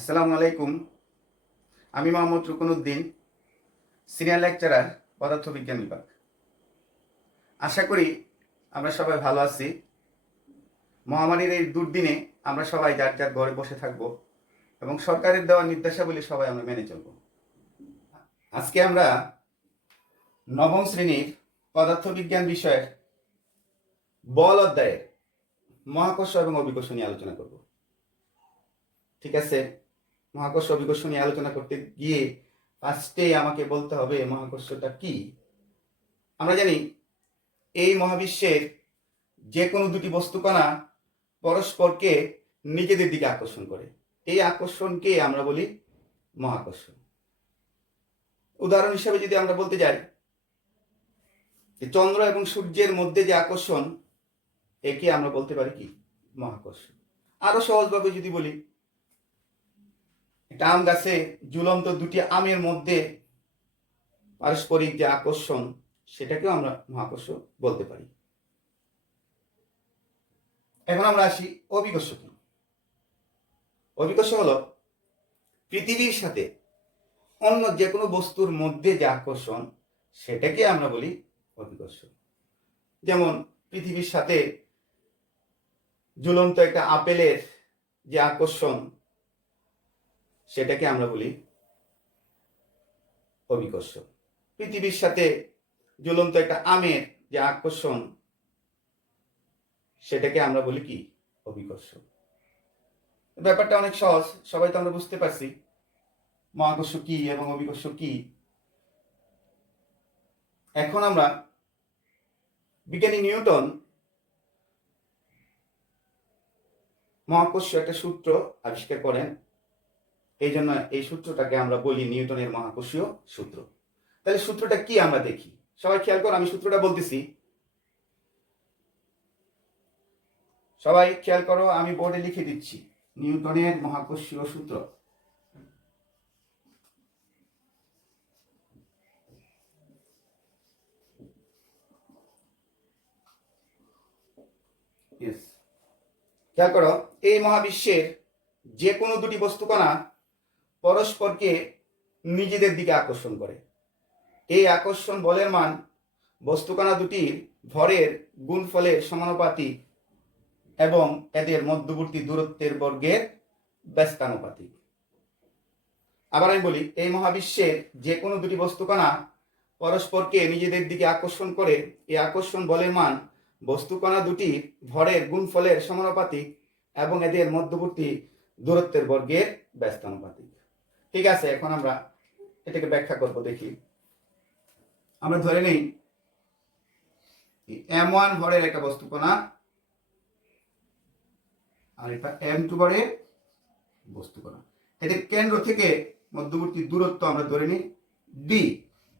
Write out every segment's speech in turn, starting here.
আসসালামু আলাইকুম। আমি মোহাম্মদ রুকনউদ্দিন, সিনিয়র লেকচারার, পদার্থবিজ্ঞান বিভাগ। আশা করি আমরা সবাই ভালো আছি। মহামারীর এই দুর্দিনে আমরা সবাই যার যার ঘরে বসে থাকব এবং সরকারের দেওয়া নির্দেশাবলী সবাই আমরা মেনে চলব। আজকে আমরা নবম শ্রেণীর পদার্থবিজ্ঞান বিষয়ের বল অধ্যায়ের মহাকর্ষ এবং অভিকর্ষ নিয়ে আলোচনা করব। ঠিক আছে, মহাকর্ষ অভিকর্ষ নিয়ে আলোচনা করতে গিয়ে ফার্স্টে আমাকে বলতে হবে মহাকর্ষটা কি। আমরা জানি এই মহাবিশ্বের যে কোনো দুটি বস্তুকণা পরস্পরকে নিজেদের দিকে আকর্ষণ করে। এই আকর্ষণকে আমরা বলি মহাকর্ষ। উদাহরণ হিসেবে যদি আমরা বলতে যাই, চন্দ্র এবং সূর্যের মধ্যে যে আকর্ষণ, একে আমরা বলতে পারি কি মহাকর্ষ। আরো সহজভাবে যদি বলি, একটা আম গাছে ঝুলন্ত দুটি আমের মধ্যে পারস্পরিক যে আকর্ষণ, সেটাকেও আমরা মহাকর্ষ বলতে পারি। এখন আমরা আসি অভিকর্ষ কি। অভিকর্ষ হলো পৃথিবীর সাথে অন্য যে কোনো বস্তুর মধ্যে যে আকর্ষণ, সেটাকে আমরা বলি অভিকর্ষ। যেমন পৃথিবীর সাথে ঝুলন্ত একটা আপেলের যে আকর্ষণ, সেটাকে আমরা বলি অভিকর্ষ। পৃথিবীর সাথে ঝুলন্ত একটা আমের যে আকর্ষণ, সেটাকে আমরা বলি কি অভিকর্ষ। ব্যাপারটা অনেক সহজ, সবাই তো আমরা বুঝতে পারছি মহাকর্ষ কি এবং অভিকর্ষ কি। এখন আমরা বিজ্ঞানী নিউটন মহাকর্ষ একটা সূত্র আবিষ্কার করেন, এই জন্য এই সূত্রটাকে আমরা বলি নিউটনের মহাকর্ষীয় সূত্র। তাহলে সূত্রটা কি আমরা দেখি। সবাই খেয়াল করো, আমি সূত্রটা বলতেছি, সবাই খেয়াল করো, আমি বোর্ডে লিখে দিচ্ছি নিউটনের মহাকর্ষীয় সূত্র। খেয়াল করো, এই মহাবিশ্বের যে কোনো দুটি বস্তুকণা পরস্পরকে নিজেদের দিকে আকর্ষণ করে। এই আকর্ষণ বলের মান বস্তুকণা দুটির ভরের গুণফলের সমানুপাতিক এবং এদের মধ্যবর্তী দূরত্বের বর্গের ব্যস্তানুপাতিক। আবার আমি বলি, এই মহাবিশ্বের যে কোনো দুটি বস্তুকণা পরস্পরকে নিজেদের দিকে আকর্ষণ করে। এই আকর্ষণ বলের মান বস্তুকণা দুটির ভরের গুণফলের সমানুপাতিক এবং এদের মধ্যবর্তী দূরত্বের বর্গের ব্যস্তানুপাতিক। ঠিক আছে, এখন আমরা এটাকে ব্যাখ্যা করব। দেখি, আমরা ধরে নেই m1 ভরের একটা বস্তুকণা আর এটা m2 ভরের বস্তুকণা। এদের কেন্দ্র থেকে মধ্যবর্তী দূরত্ব আমরা ধরে নিই d।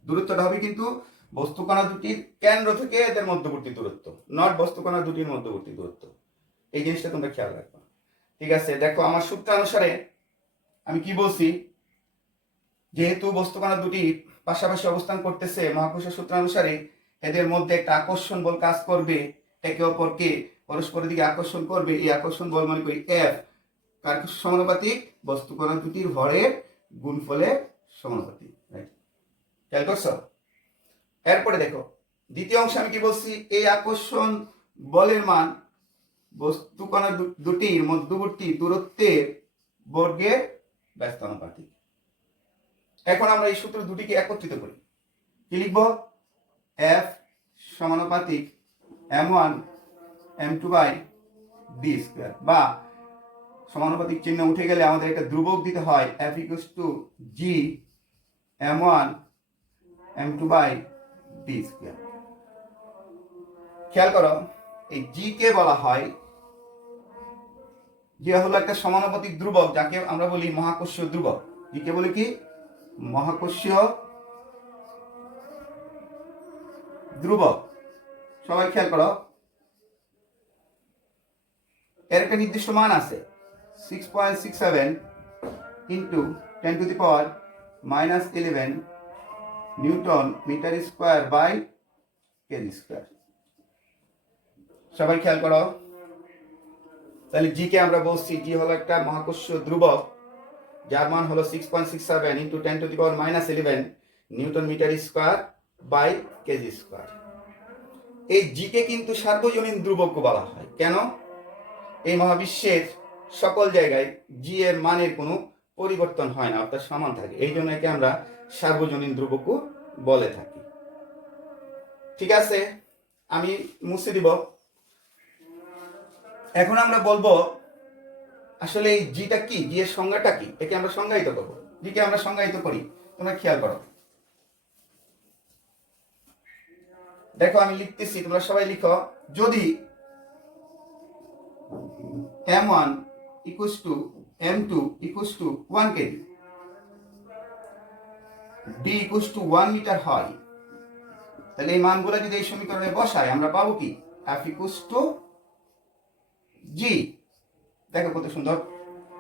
দূরত্বটা হবে কিন্তু বস্তুকণা দুটির কেন্দ্র থেকে এদের মধ্যবর্তী দূরত্ব, নট বস্তুকণা দুটির মধ্যবর্তী দূরত্ব। এই জিনিসটা তোমরা খেয়াল রাখবা। ঠিক আছে, দেখো আমার সূত্রানুসারে আমি কি বলছি, যেহেতু বস্তুকণা দুটি পাশাপাশি অবস্থান করতেছে, মহাকর্ষ সূত্রানুসারে এদের মধ্যে একটা আকর্ষণ বল কাজ করবে, একে অপরকে পরস্পরের দিকে আকর্ষণ করবে। এই আকর্ষণ বল মনে করি F, কার সমানুপাতিক বস্তুকণা দুটির ভরের গুণফলের সমানুপাতিক। খেয়াল করছো? এরপরে দেখো দ্বিতীয় অংশে আমি কি বলছি, এই আকর্ষণ বলের মান বস্তুকণা দুটির মধ্যবর্তী দূরত্বের বর্গের ব্যস্তানুপাতিক। এখন আমরা এই সূত্র দুটিকে একত্রিত করি। কি লিখব? F সমানুপাতিক m1 m2 by d square, বা সমানুপাতিক চিহ্ন উঠে গেলে আমাদের একটা ধ্রুবক দিতে হয়, F equals to g m1 m2 by d square. খেয়াল করো, এই g কে বলা হয়, যে হলো একটা সমানুপাতিক ধ্রুবক, যাকে আমরা বলি মহাকর্ষীয় ধ্রুবক। জি কে বলি কি মহাকর্ষীয় ধ্রুবক। সবাই খেয়াল করো, এর একটা নির্দিষ্ট মান আছে, 6.67 into 10 to the power -11 newton metre square by KG square. সবাই খেয়াল করো, তাহলে জি কে আমরা বলছি জি হলো একটা মহাকর্ষীয় ধ্রুবক, যার মান হলো 6.67 into 10⁻⁻11 newton metre square by KG square. এই জিকে কিন্তু সার্বজনীন ধ্রুবক বলা হয়। কেন? এই মহাবিশ্বের সকল জায়গায় জি এর মানের কোনো পরিবর্তন হয় না, অর্থাৎ সমান থাকে। এই জন্য একে আমরা সার্বজনীন ধ্রুবক বলে থাকি। ঠিক আছে, আমি মুছে দিব। এখন আমরা বলবো আসলে এই জিটা কি, জি এর সংজ্ঞাটা কি, একে আমরা সংজ্ঞায়িত করবো। জিকে আমরা সংজ্ঞায়িত করি, তোমরা খেয়াল করো। দেখো আমি লিখতেছি, তোমরা সবাই লিখো। যদি m1 equals to m2 equals to 1 kg, d equals to 1 metre হয়, তাহলে এই মানগুলো যদি এই সমীকরণে বসাই আমরা পাবো কি? f equals to g। দেখো কত সুন্দর।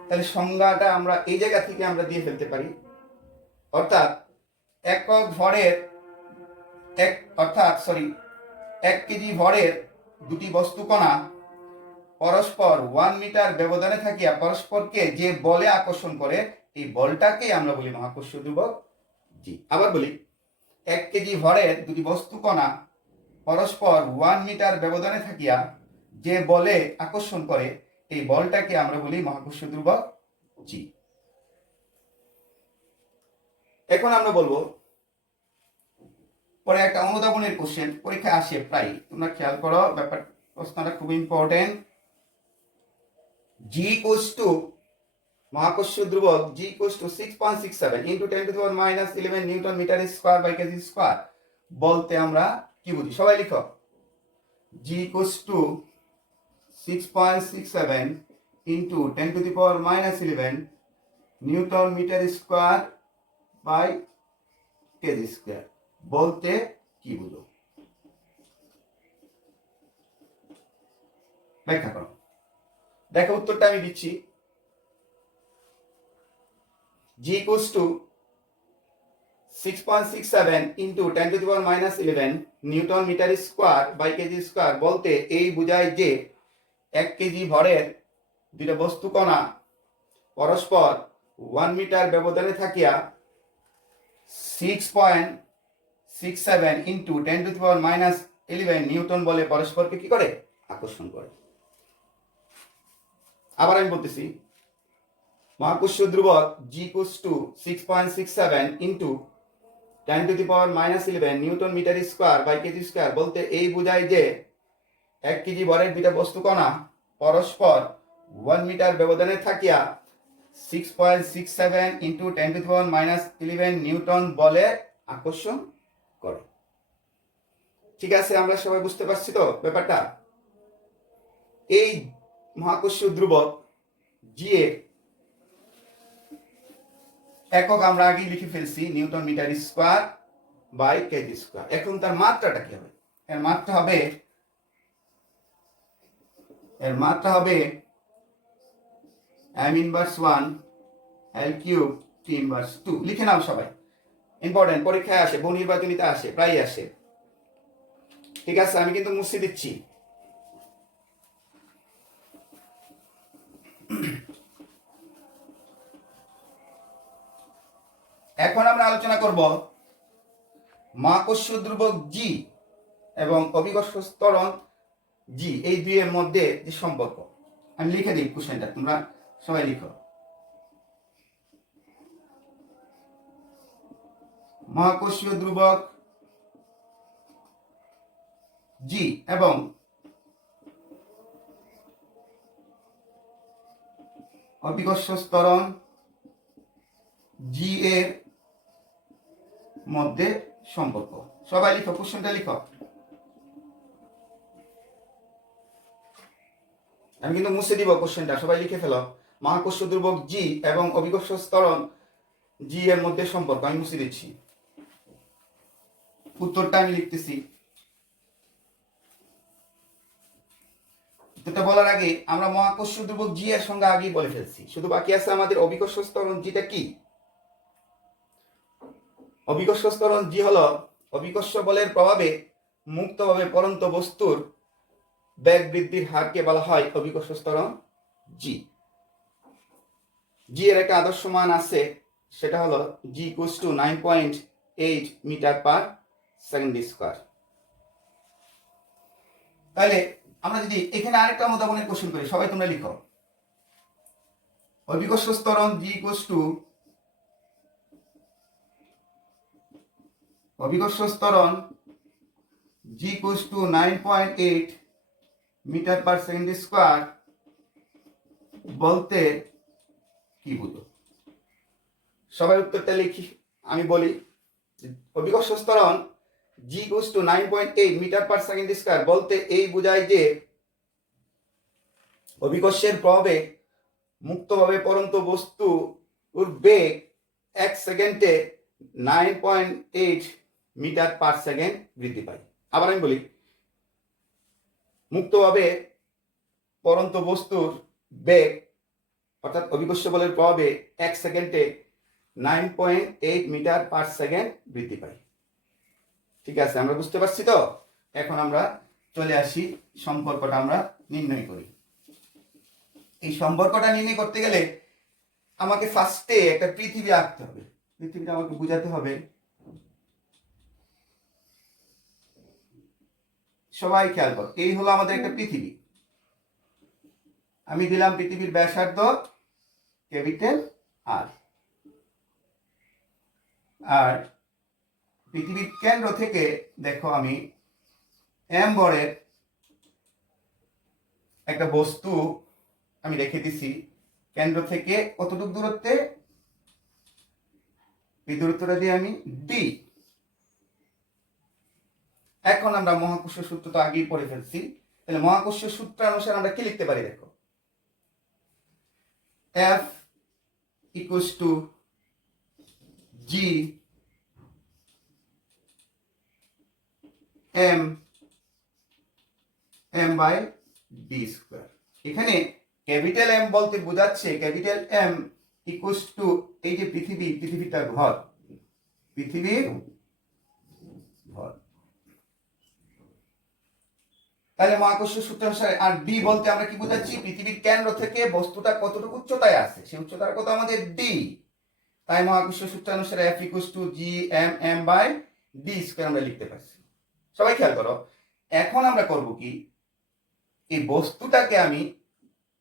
তাহলে সংজ্ঞাটা আমরা এই জায়গা থেকে আমরা দিয়ে ফেলতে পারি। অর্থাৎ একক ভরের এক কেজি ভরের দুটি বস্তু কণা পরস্পর 1 মিটার ব্যবধানে থাকিয়া পরস্পরকে যে বলে আকর্ষণ করে, এই বলটাকে আমরা বলি মহাকর্ষীয় ধ্রুবক জি। আবার বলি, 1 কেজি ভরের দুটি বস্তু কণা পরস্পর 1 মিটার ব্যবধানে থাকিয়া যে বলে আকর্ষণ করে, এই বলটাকে আমরা বলি মহাকর্ষীয় ধ্রুবক জি। এখন আমরা বলবো, পরে একটা অনুধাবনের কোশ্চেন পরীক্ষায় আসে প্রায়, তোমরা খেয়াল করো ব্যাপার, প্রশ্নটা খুব ইম্পর্টেন্ট। জি ইকুয়ালস টু মহাকর্ষীয় ধ্রুবক G equals to 6.67 into 10⁻11 newton metre square by KG square বলতে আমরা কি বুঝি? সবাই লিখো। G equals to 6.67 into 10⁻11 newton metre square by KG square বলতে কি বুঝো? ব্যাখ্যা করো। দেখো উত্তরটা আমি দিচ্ছি। g equals to 6.67 into 10⁻11 newton metre square by KG square বলতে এই বোঝায় যে 1 কেজি ভরের দুইটা বস্তু কণা পরস্পর 1 মিটার ব্যবধানে থাকিয়া 6.67 into 10⁻11 নিউটন বলে পরস্পরকে কি করে? আকর্ষণ করে। আবার আমি বলতেছি, মহাকর্ষীয় ধ্রুবক g equals to 6.67 into 10⁻11 newton metre square by KG square বলতে এই বোঝায় যে 1 কেজি ভরের দুইটা বস্তু কণা পরস্পর 1 মিটার ব্যবধানে থাকিয়া 6.67 into 10⁻11 নিউটন বলে আকর্ষণ করে। ঠিক আছে, আমরা সবাই বুঝতে পারছি তো ব্যাপারটা? এই মহাকর্ষীয় ধ্রুবক জি এর একক আমরা আগেই লিখে ফেলছি, newton metre square by KG square. এখন তার মাত্রাটা কি হবে? এর মাত্রা হবে m inverse 1 l cube t inverse 2। লিখে নাও সবাই, ইম্পর্টেন্ট, পরীক্ষায় আসে, বহু নির্বাচনীতে আসে, প্রায় আসে। ঠিক আছে, আমি কিন্তু মুছে দিচ্ছি। এখন আমরা আলোচনা করব মহাকর্ষীয় ধ্রুবক জি এবং অভিকর্ষ ত্বরণ জি, এই দুইয়ের মধ্যে যে সম্পর্ক। আমি লিখে দিই কোশ্চেনটা, তোমরা সবাই লিখো। মহাকর্ষীয় ধ্রুবক জি এবং অভিকর্ষ ত্বরণ জি এর মধ্যে সম্পর্ক। সবাই লিখো, কোশ্চেনটা লিখো। আমি কিন্তু মুছে দিব কোশ্চেনটা, সবাই লিখে ফেলো। মহাকর্ষীয় ধ্রুবক জি এবং অভিকর্ষ ত্বরণ জি এর মধ্যে সম্পর্ক। আমি মুছে দিচ্ছি, উত্তরটা আমি লিখতেছি। উত্তরটা বলার আগে আমরা মহাকর্ষীয় ধ্রুবক জি এর সংজ্ঞা আগেই বলে ফেলছি, শুধু বাকি আছে আমাদের অভিকর্ষ ত্বরণ জিটা কি। অভিকর্ষ ত্বরণ জি হলো অভিকর্ষ বলের প্রভাবে মুক্তভাবে পড়ন্ত বস্তুর বেগ বৃদ্ধির হারকে বলা হয় অভিকর্ষ ত্বরণ জি। জি এর একটা আদর্শ মান আছে, সেটা হলো G equals to 9.8 metre per second square. তাহলে আমরা যদি এখানে আরেকটা অনুধাবনের কোশ্চেন করি, সবাই তোমরা লিখো। অভিকর্ষ ত্বরণ জি ইকুয়ালস টু অভিকর্ষ ত্বরণ G equals to 9.8 metre per second square বলতে কি বুঝো? সবাই উত্তরটা লিখি, আমি বলি। অভিকর্ষ ত্বরণ G equals to 9.8 metre per second square বলতে এই বোঝায় যে অভিকর্ষের প্রভাবে মুক্তভাবে পরন্ত বস্তুর বেগ 1 সেকেন্ডে 9.8 মিটার পার সেকেন্ড বৃদ্ধি পায়। আবার আমি বলি, মুক্তভাবে পরন্ত বস্তুর বেগ অর্থাৎ অভিকর্ষ বলের প্রভাবে 1 সেকেন্ডে 9.8 মিটার পার সেকেন্ড বৃদ্ধি পায়। ঠিক আছে, আমরা বুঝতে পারছি তো? এখন আমরা চলে আসি, সম্পর্কটা আমরা নির্ণয় করি। এই সম্পর্কটা নির্ণয় করতে গেলে আমাকে ফার্স্টে একটা পৃথিবী আঁকতে হবে। পৃথিবীটা আমাকে বুঝাতে হবে। সবাই খেয়াল করো, এই হলো আমাদের একটা পৃথিবী। আমি দিলাম পৃথিবীর ব্যাসার্ধ ক্যাপিটাল আর। আর পৃথিবীর কেন্দ্র থেকে দেখো আমি এম বরের একটা বস্তু আমি রেখে দিছি। কেন্দ্র থেকে কতটুকু দূরত্বে? এই দূরত্বটা দিয়ে আমি ডি। এখন আমরা মহাকর্ষ সূত্র তো আগেই পড়ে ফেলছি, তাহলে মহাকর্ষ সূত্র অনুসারে আমরা কি লিখতে পারি? দেখো, F equals to G m by d square. এখানে ক্যাপিটাল এম বলতে বোঝাচ্ছে ক্যাপিটাল এম ইকুয়ালস টু এই যে পৃথিবীটার ভর, পৃথিবীর ভর। তাহলে মহাকর্ষ সূত্র অনুসারে, আর ডি বলতে আমরা কি বোঝাচ্ছি? পৃথিবীর কেন্দ্র থেকে বস্তুটা কতটুকু উচ্চতায় আছে, সেই উচ্চতার কত আমাদের ডি। তাই মহাকর্ষ সূত্র অনুসারে F equals to G m by d square আমরা লিখতে পারছি। সবাই খেয়াল করো, এখন আমরা করব কি, এই বস্তুটাকে আমি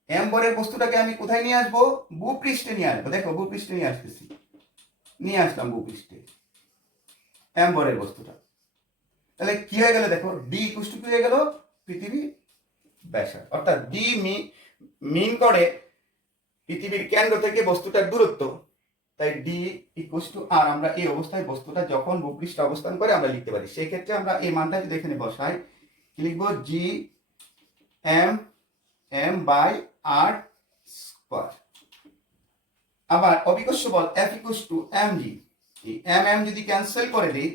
এম বরের বস্তুটাকে আমি কোথায় নিয়ে আসবো? ভূপৃষ্ঠে নিয়ে আসবো। দেখো, ভূপৃষ্ঠে নিয়ে আসতেছি, নিয়ে আসলাম ভূপৃষ্ঠে এম বরের বস্তুটা। তাহলে কি হয়ে গেল? দেখো, ডি ইকুয়ালস টু কি হয়ে গেল? পৃথিবী ব্যাসার্ধ। অর্থাৎ ডি মিন করে পৃথিবীর কেন্দ্র থেকে বস্তুটার দূরত্ব। তাই ডি ইকুয়ালস টু আর। আমরা এই অবস্থায় বস্তুটা যখন ভূপৃষ্ঠে অবস্থান করে আমরা লিখতে পারি। সেই ক্ষেত্রে আমরা এই মানটা যদি এখানে বসাই, কি লিখবো? G M by R square. আবার অভিকর্ষ বল F equals to M G. এই এম যদি ক্যান্সেল করে দিই,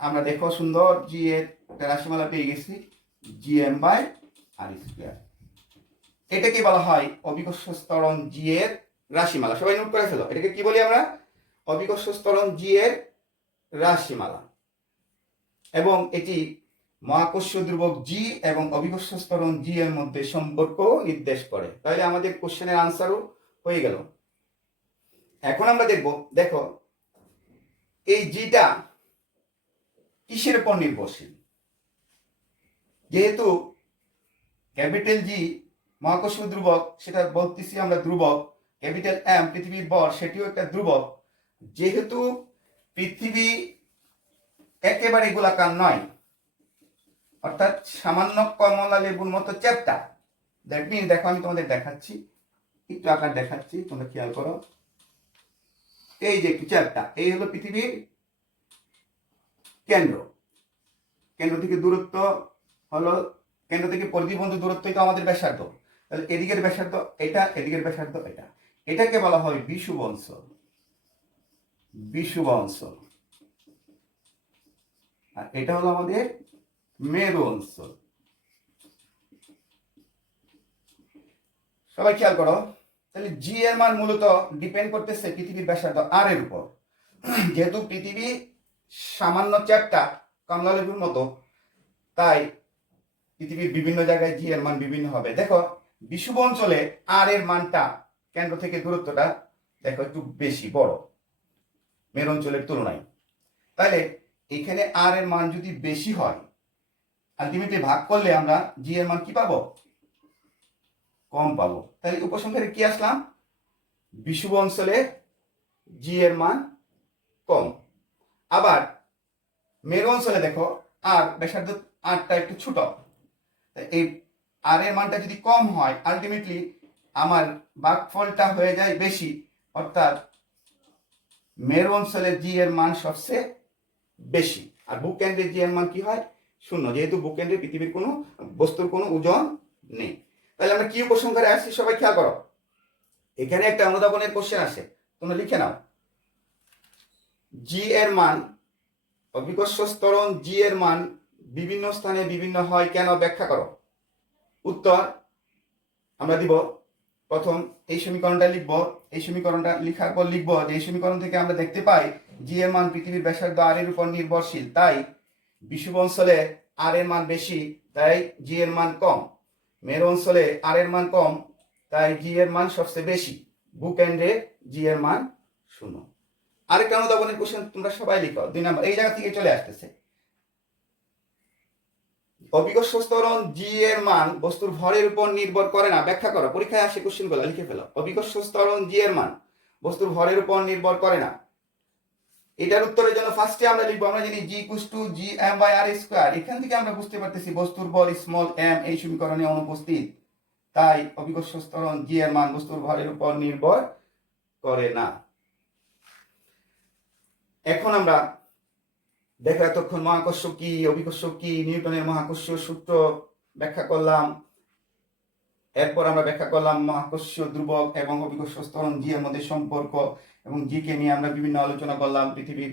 আমরা দেখো সুন্দর জি এর একটা রাশিমালা পেয়ে গেছি, G M by R square. এটাকে বলা হয় অভিকর্ষ ত্বরণ জি এর রাশিমালা। সবাই নোট করে ফেলো, এটাকে কি বলি আমরা? অভিকর্ষ ত্বরণ জি এর রাশিমালা। এবং এটি মহাকর্ষ ধ্রুবক জি এবং অভিকর্ষ ত্বরণ জি এর মধ্যে সম্পর্ক নির্দেশ করে। তাহলে আমাদের কোশ্চেনের আনসারও হয়ে গেল। এখন আমরা দেখব, দেখো এই জিটা কিসের উপর নির্ভরশীল? যেহেতু ক্যাপিটাল জি মহাকর্ষ ধ্রুবক, সেটা বলতেছি আমরা ধ্রুবক। ক্যাপিটাল এম পৃথিবীর ভর, সেটিও একটা ধ্রুবক। যেহেতু পৃথিবী একেবারে গোলাকার নয়, অর্থাৎ সামান্য কমলা লেবুর মতো চ্যাপ্টা। দ্যাট মিন, দেখো আমি তোমাদের দেখাচ্ছি, একটু আকার দেখাচ্ছি, তোমরা খেয়াল করো। এই যে একটু চ্যাপ্টা, এই হলো পৃথিবীর কেন্দ্র। কেন্দ্র থেকে দূরত্ব হলো, কেন্দ্র থেকে পরিধি পর্যন্ত দূরত্বই তো আমাদের ব্যাসার্ধ। তাহলে এদিকের ব্যাসার্ধ এটা, এদিকের ব্যাসার্ধ এটা। এটাকে বলা হয় বিষুব অঞ্চল। বিষুব অঞ্চল। আর এটা হলো আমাদের মেরু অঞ্চল। সবাই খেয়াল করো, তাহলে জি এর মান মূলত ডিপেন্ড করতেছে পৃথিবীর ব্যাসার্ধ আর এর উপর। যেহেতু পৃথিবী সামান্য চ্যাপ্টা কমলা লেবুর মতো, তাই পৃথিবীর বিভিন্ন জায়গায় জি এর মান বিভিন্ন হবে। দেখো, বিষুব অঞ্চলে আর এর মানটা, কেন্দ্র থেকে দূরত্বটা দেখো একটু বেশি বড় মেরু অঞ্চলের তুলনায়। তাহলে এখানে আর এর মান যদি বেশি হয়, আলটিমেটলি ভাগ করলে আমরা জি এর মান কি পাবো? কম পাবো। তাহলে উপসংহারে কি আসলাম? বিষুব অঞ্চলে জি এর মান কম। আবার মেরু অঞ্চলে দেখো আর ব্যাসার্ধ আরটা একটু ছোট, এই আর এর মানটা যদি কম হয় আলটিমেটলি আমার ভাগফলটা হয়ে যায় বেশি, অর্থাৎ মেরু অঞ্চলের জি এর মান সবচেয়ে বেশি। আর ভূকেন্দ্রের জি এর মান কি হয়? শূন্য, যেহেতু ভূকেন্দ্রে পৃথিবীর কোনো বস্তুর কোনো ওজন নেই। তাহলে আমরা কি উপসংহারে আসছি সবাই খেয়াল করো। এখানে একটা অনুধাবনের কোশ্চেন আসে, তোমরা লিখে নাও। জি এর মান, অভিকর্ষ ত্বরণ জি এর মান বিভিন্ন স্থানে বিভিন্ন হয় কেন, ব্যাখ্যা করো। উত্তর আমরা দিব, প্রথম এই সমীকরণটা লিখবো। এই সমীকরণটা লেখার পর লিখবো যে এই সমীকরণ থেকে আমরা দেখতে পাই জি এর মান পৃথিবীর ব্যাসার্ধ আর এর উপর নির্ভরশীল, তাই বিষুব অঞ্চলে আর এর মান বেশি, তাই জি এর মান কম। মেরু অঞ্চলে আর এর মান কম, তাই জি এর মান সবচেয়ে বেশি। ভূকেন্দ্রে জি এর মান শূন্য। আরেকটা অনুধাবনের কোশ্চেন তোমরা সবাই লিখো, 2 নম্বর এই জায়গা থেকে চলে আসতেছে। অভিকর্ষ ত্বরণ জি এর মান বস্তুর ভরের উপর নির্ভর করে না, ব্যাখ্যা করো। পরীক্ষায় আসে কোশ্চেনগুলো, লিখে ফেলো। অভিকর্ষ ত্বরণ জি এর মান বস্তুর ভরের উপর নির্ভর করে না। এটার উত্তরের জন্য ফার্স্টে আমরা লিখবো, আমরা জানি G equals to G M by R square. এখান থেকে আমরা বুঝতে পারতেছি বস্তুর ভর স্মল এম এই সমীকরণে অনুপস্থিত, তাই অভিকর্ষ ত্বরণ জি এর মান বস্তুর ভরের উপর নির্ভর করে না। এখন আমরা দেখো এতক্ষণ মহাকর্ষ কি, অভিকর্ষ কি, নিউটনের মহাকর্ষীয় সূত্র ব্যাখ্যা করলাম। এরপর আমরা ব্যাখ্যা করলাম মহাকর্ষীয় ধ্রুবক এবং অভিকর্ষ ত্বরণ জি এর মধ্যে সম্পর্ক, এবং জি কে নিয়ে আমরা বিভিন্ন আলোচনা করলাম। পৃথিবীর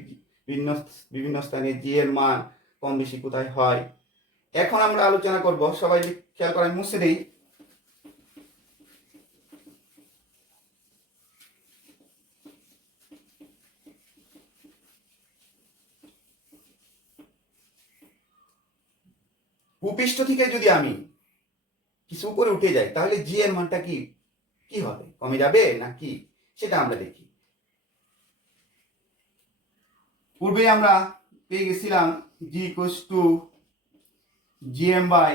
বিভিন্ন স্থানে জি এর মান কম বেশি কোথায় হয়। এখন আমরা আলোচনা করব, সবাই খেয়াল করে মুছে দেই। ভূপৃষ্ঠ থেকে যদি আমি কিছু উপরে উঠে যাই তাহলে জি এর মানটা কি কি হবে? কমে যাবে না কি, সেটা আমরা দেখি। পূর্বে আমরা পেয়ে গেছিলাম G equals to G M by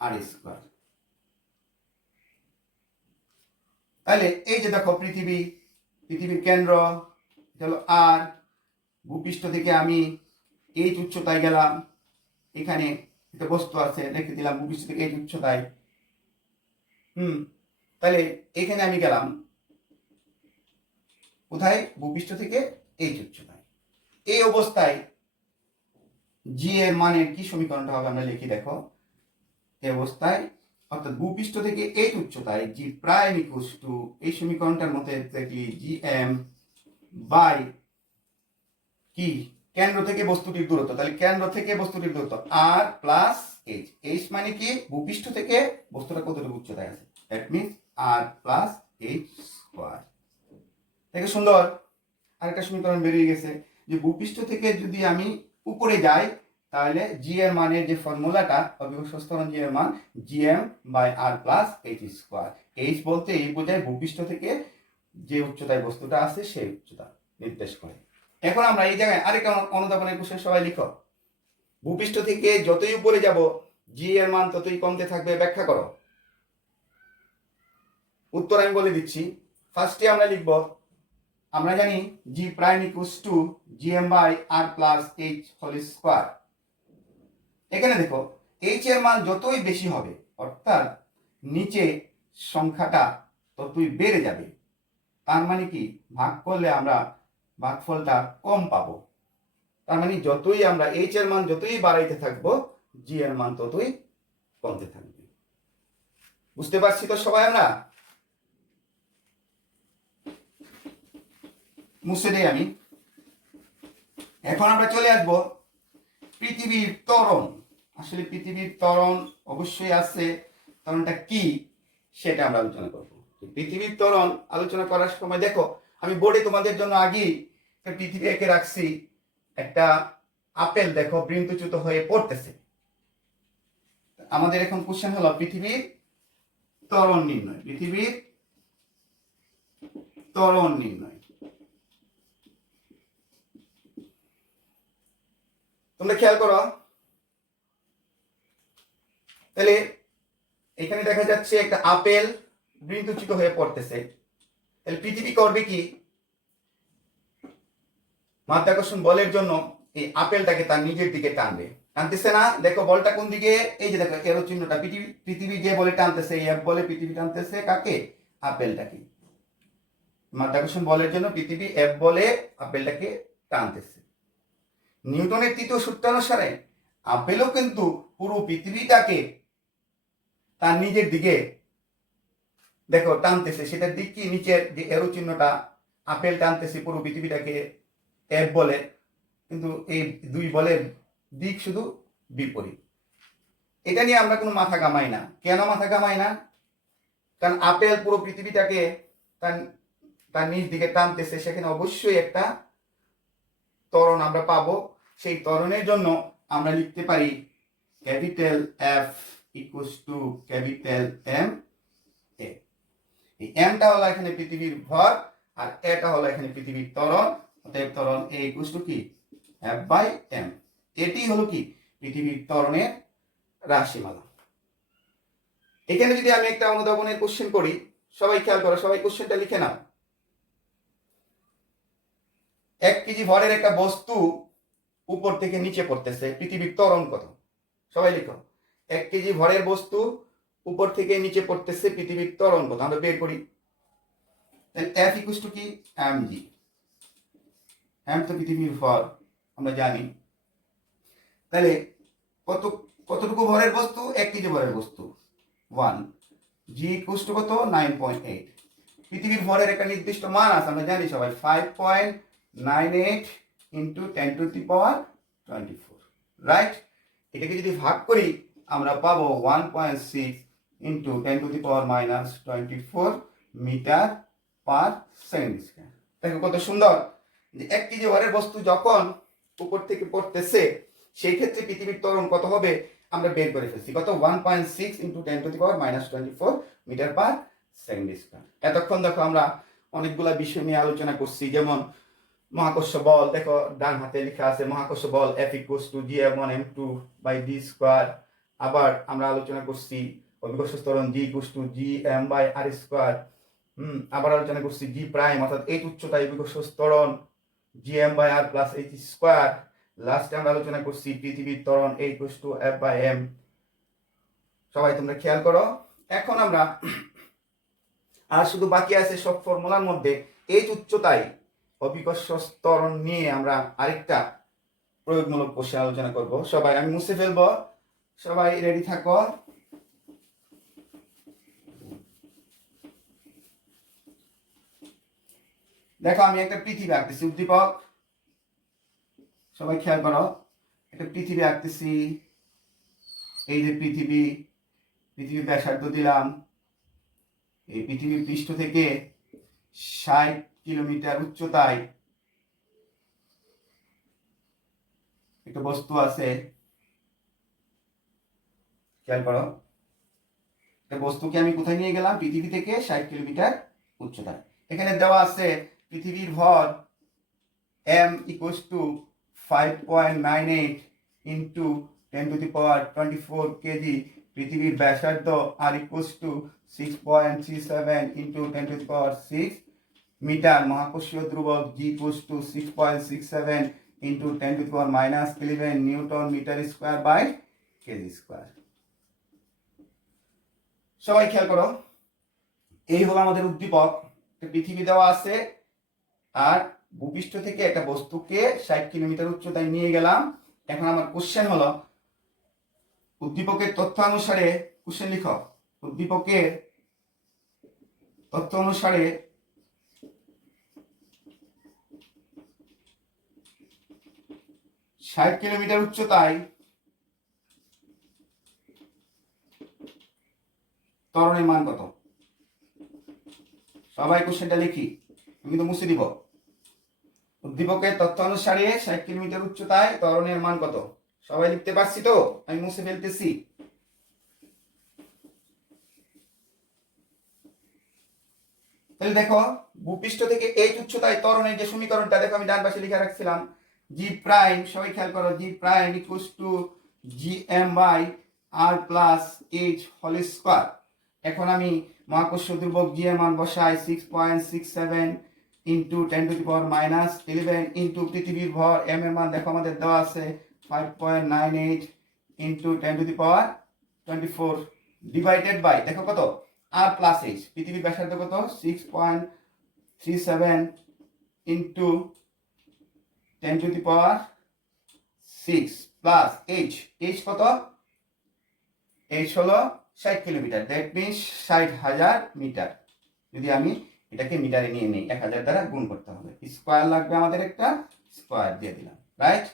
R square. তাহলে এই যে দেখো পৃথিবীর কেন্দ্র হলো আর, ভূপৃষ্ঠ থেকে আমি এই উচ্চতায় গেলাম, এখানে একটা বস্তু আছে রেখে দিলাম ভূপৃষ্ঠ থেকে এই উচ্চতায়। তাহলে এখানে আমি গেলাম কোথায়? ভূপৃষ্ঠ থেকে এই উচ্চতায়। এই অবস্থায় জি এর মানের কি সমীকরণটা হবে আমরা লিখি, দেখো। এই অবস্থায় অর্থাৎ ভূপৃষ্ঠ থেকে এই উচ্চতায় জি প্রাইম ইকুয়ালস টু এই সমীকরণটার মধ্যে দেখি জি এম বাই কি, কেন্দ্র থেকে বস্তুটির দূরত্ব, তাহলে কেন্দ্র থেকে বস্তুটির দূরত্ব আর প্লাস এইচ। এইচ মানে কি? ভূপৃষ্ঠ থেকে বস্তুটা কতটুকু উচ্চতায় আছে, that means R plus H square. দেখে সুন্দর আরেকটা সমীকরণ বেরিয়ে গেছে যে ভূপৃষ্ঠ থেকে যদি আমি উপরে যাই তাহলে জি এর মানের যে ফর্মুলাটা, অভিকর্ষ ত্বরণ জি এর মান G M by R plus H square. H বলতে এই বোঝায় ভূপৃষ্ঠ থেকে যে উচ্চতায় বস্তুটা আছে সেই উচ্চতা নির্দেশ করে। এখন আমরা এই জায়গায় আরেকটা অনুধাবনের কোশ্চেন সবাই লিখো। ভূপৃষ্ঠ থেকে যতই উপরে যাব জি এর মান ততই কমতে থাকবে, ব্যাখ্যা করো। উত্তর আমি বলে দিচ্ছি। ফার্স্টে আমরা লিখব, আমরা জানি G prime equals to G M by R plus H whole square. এখানে দেখো এইচ এর মান যতই বেশি হবে অর্থাৎ নিচে সংখ্যাটা ততই বেড়ে যাবে, তার মানে কি ভাগ করলে আমরা ভাগফলটা কম পাবো। তার মানে যতই আমরা এইচ এর মান যতই বাড়াইতে থাকবো জি এর মান ততই কমতে থাকবে। বুঝতে পারছি তো সবাই? আমরা মুছে দেই আমি। এখন আমরা চলে আসব পৃথিবীর ত্বরণ। আসলে পৃথিবীর ত্বরণ অবশ্যই আছে, ত্বরণটা কি সেটা আমরা আলোচনা করব। পৃথিবীর ত্বরণ আলোচনা করার সময় দেখো আমি বোর্ডে তোমাদের জন্য আগেই পৃথিবী এঁকে রাখছি। একটা আপেল দেখো বৃন্তচ্যুত হয়ে পড়তেছে। আমাদের এখন কোশ্চেন হলো পৃথিবীর ত্বরণ নির্ণয়। পৃথিবীর ত্বরণ নির্ণয়। তোমরা খেয়াল করো, তাহলে এখানে দেখা যাচ্ছে একটা আপেল বৃন্তুচিত হয়ে পড়তেছে। তাহলে পৃথিবী করবে কি, মাধ্যাকর্ষণ বলের জন্য এই আপেলটাকে তার নিজের দিকে টানবে। টানতেছে না? দেখো বলটা কোন দিকে, এই যে দেখো এরো চিহ্নটা, পৃথিবী যে বলে টানতেছে, এই বলে পৃথিবী টানতেছে কাকে? আপেলটাকে। মাধ্যাকর্ষণ বলের জন্য পৃথিবী এফ বলে আপেলটাকে টানতেছে। নিউটনের তৃতীয় সূত্রানুসারে আপেলও কিন্তু পুরো পৃথিবীটাকে তার নিজের দিকে দেখো টানতেছে। সেটার দিক কি, নিচের যে এরো চিহ্নটা, আপেল টানতেছে পুরো পৃথিবীটাকে এফ বলে, কিন্তু এই দুই বলের দিক শুধু বিপরীত। এটা নিয়ে আমরা কোনো মাথা ঘামাই না। কেন মাথা ঘামাই না? কারণ আপেল পুরো পৃথিবীটাকে তার তার নিজ দিকে টানতেছে, সেখানে অবশ্যই একটা ত্বরণ আমরা পাবো। সেই ত্বরণের জন্য আমরা লিখতে পারি capital F equals to capital M A. এই এমটা হলো এখানে পৃথিবীর ভর, আর এটা হলো এখানে পৃথিবীর ত্বরণ। অতএব ত্বরণ এ ইকুয়ালস টু কি, এফ বাই এম। এটি হলো কি পৃথিবীর ত্বরণের রাশিমালা। এখানে যদি আমি একটা অনুধাবনের কোশ্চেন করি, সবাই খেয়াল করো, সবাই কোশ্চেনটা লিখে নাও। 1 কেজি ভরের একটা বস্তু উপর থেকে নিচে পড়তেছে, পৃথিবীর ত্বরণ কত? সবাই লিখো। 1 কেজি ভরের বস্তু উপর থেকে নিচে পড়তেছে, পৃথিবীর ত্বরণ কত? আমরা বের করি। এফ ইকুয়ালস টু কি, এম জি। এম তো পৃথিবীর ভর, আমরা জানি। তাহলে কতটুকু ভরের বস্তু? 1 কেজি ভরের বস্তু 1, জি ইকুয়ালস টু কত, 9.8। পৃথিবীর ভরের একটা নির্দিষ্ট মান আছে, আমরা জানি সবাই, 5.98 into 10 to the power 24, right? এটাকে যদি ভাগ করি আমরা পাবো 1.6 into 10 to the power minus 24 metre per second square. দেখো কত সুন্দর যে 1 কেজি ভরের বস্তু যখন উপর থেকে পড়তেছে, সেই ক্ষেত্রে পৃথিবীর ত্বরণ কত হবে আমরা বের করে ফেলছি। কত? 1.6 into 10 to the power minus 24 metre per second square. এতক্ষণ দেখো আমরা অনেকগুলা বিষয় নিয়ে আলোচনা করছি, যেমন মহাকর্ষ বল। দেখো ডান হাতে লেখা আছে মহাকর্ষ বল F equals to G(m1 m2 by d square. আবার আমরা আলোচনা করছি অভিকর্ষ ত্বরণ G equals to Gm by r square. আবার আলোচনা করছি G প্রাইম অর্থাৎ h উচ্চতায় অভিকর্ষ ত্বরণ Gm by r plus h square. লাস্টে আমরা আলোচনা করছি পৃথিবীর ত্বরণ A equals to F by m। সবাই তোমরা খেয়াল করো। এখন আমরা আর শুধু বাকি আছে সব ফর্মুলার মধ্যে h উচ্চতায় অভিকর্ষ ত্বরণ নিয়ে আমরা আরেকটা প্রয়োগমূলক কোশ্চেন আলোচনা করব। সবাই আমি মুছে ফেলবো, সবাই রেডি থাকো। দেখো আমি একটা পৃথিবী আঁকতেছি, উদ্দীপক। সবাই খেয়াল করো, একটা পৃথিবী আঁকতেছি। এই যে পৃথিবী ব্যাসার্ধ দিলাম। এই পৃথিবীর পৃষ্ঠ থেকে 60 কিলোমিটার উচ্চতায় একটা বস্তু আছে। খেয়াল করো, একটা বস্তুকে আমি কোথায় নিয়ে গেলাম? পৃথিবী থেকে 60 কিলোমিটার উচ্চতায়। এখানে দেওয়া আছে পৃথিবীর ভর m equals to 5.98 into 10 to the power 24 KG. পৃথিবীর ব্যাসার্ধ r equals to 6.37 into 10 to the power 6 metre. মহাকর্ষীয় ধ্রুবক g equals to 6.67 into 10 to the power minus 11 newton metre square by KG square. সবাই খেয়াল করো, এই হলো আমাদের উদ্দীপক। পৃথিবী দেওয়া আছে, আর ভূপৃষ্ঠ থেকে একটা বস্তুকে 60 কিলোমিটার উচ্চতায় নিয়ে গেলাম। এখন আমার কোশ্চেন হলো, উদ্দীপকের তথ্য অনুসারে, কোশ্চেন লিখো, উদ্দীপকের তথ্য অনুসারে ষাট কিলোমিটার উচ্চতায় ত্বরণের মান কত? সবাই কোশ্চেনটা লিখি, আমি কিন্তু মুছে দিব। উদ্দীপকের তথ্য অনুসারে 60 কিলোমিটার উচ্চতায় ত্বরণের মান কত? সবাই লিখতে পারছি তো? আমি মুছে ফেলতেছি। তাহলে দেখো ভূপৃষ্ঠ থেকে এইচ উচ্চতায় ত্বরণের যে সমীকরণটা দেখো আমি ডান পাশে লিখে রাখছিলাম, জি প্রাইম, সবাই খেয়াল করো, G prime equals to G M by R plus H whole square. এখন আমি মহাকর্ষ ধ্রুবক জি এর মান বসাই 6.67 ইন্টু 10⁻⁻11 ইন্টু পৃথিবীর ভর এম এর মান দেখো আমাদের দেওয়া আছে 5.98 ইন্টু 10⁻24 ডিভাইডেড বাই দেখো কত আর প্লাস এইচ, পৃথিবীর ব্যাসার্ধ কত 6.37 ইন্টু 10⁻6 প্লাস এইচ, এইচ কত, এইচ হলো 60 কিলোমিটার, দ্যাট মিনস 60,000 মিটার। যদি আমি এটাকে মিটারে নিয়ে নেই 1000 দ্বারা গুণ করতে হবে, স্কয়ার লাগবে আমাদের, একটা স্কয়ার দিয়ে দিলাম, রাইট।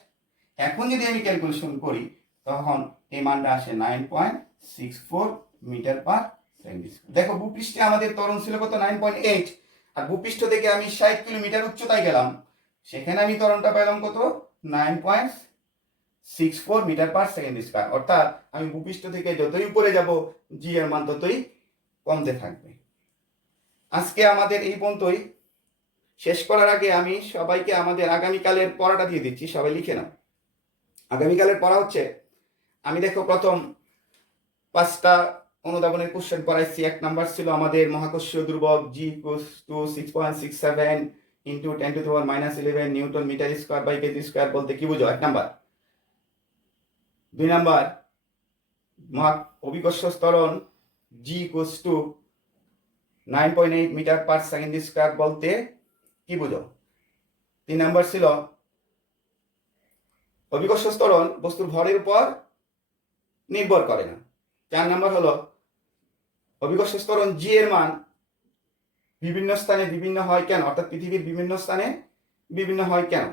এখন যদি আমি ক্যালকুলেশন করি তখন এই মানটা আসে 9.64 মিটার পার সেকেন্ড। দেখো ভূপৃষ্ঠে আমাদের ত্বরণ ছিল কত 9.8, আর ভূপৃষ্ঠ থেকে আমি 60 কিলোমিটার উচ্চতায় গেলাম, সেখানে আমি ত্বরণটা পেলাম কত 9.64 মিটার পার সেকেন্ড স্কয়ার। অর্থাৎ আমি ভূপৃষ্ঠ থেকে যতই উপরে যাব জি এর মান ততই কমতে থাকবে। আজকে আমাদের এই পর্যন্তই। শেষ করার আগে আমি সবাইকে আমাদের আগামীকালের পড়াটা দিয়ে দিচ্ছি, সবাই লিখে নাও। আগামীকালের পড়া হচ্ছে, আমি দেখো প্রথম 5টা অনুধাবনের কোশ্চেন পড়াইছি। 1 নাম্বার ছিল আমাদের মহাকর্ষীয় ধ্রুবক G equals to 6.67 into 10⁻11 newton metre square by KG square বলতে কি বুঝো, 1 নাম্বার। 2 নাম্বার অভিকর্ষ ত্বরণ G equals to 9.8 metre per second square বলতে কি বুঝো। 3 নাম্বার ছিল অভিকর্ষ ত্বরণ বস্তুর ভরের উপর নির্ভর করে না। 4 নাম্বার হলো অভিকর্ষ ত্বরণ জি এর মান বিভিন্ন স্থানে বিভিন্ন হয় কেন, অর্থাৎ পৃথিবীর বিভিন্ন স্থানে বিভিন্ন হয় কেন।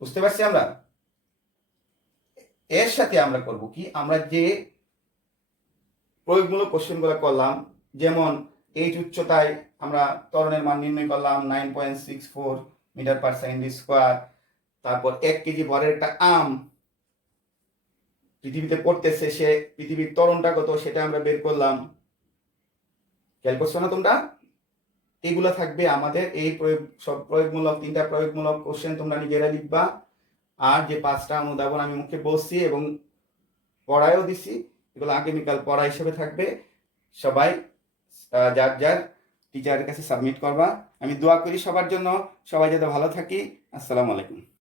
বুঝতে পারছি আমরা। এর সাথে আমরা করব কি, আমরা যে প্রয়োগমূলক কোশ্চেনগুলো করলাম, যেমন এইচ উচ্চতায় আমরা ত্বরণের মান নির্ণয় করলাম 9.64 মিটার পার সেকেন্ড স্কয়ার। তারপর 1 কেজি ভরের একটা আম পৃথিবীতে পড়তেছে, সে পৃথিবীর ত্বরণটা কত সেটা আমরা বের করলাম। খেয়াল করছো না তোমরা? এগুলো থাকবে আমাদের এই সব প্রয়োগমূলক 3টা প্রয়োগমূলক কোশ্চেন তোমরা নিজেরা লিখবা। আর যে 5টা অনুধাবন আমি মুখে বলছি এবং পড়ায়ও দিছি, এগুলো আগামীকাল পড়া হিসেবে থাকবে। সবাই যার যার টিচারের কাছে সাবমিট করবা। আমি দোয়া করি সবার জন্য, সবাই যাতে ভালো থাকি। আসসালামু আলাইকুম।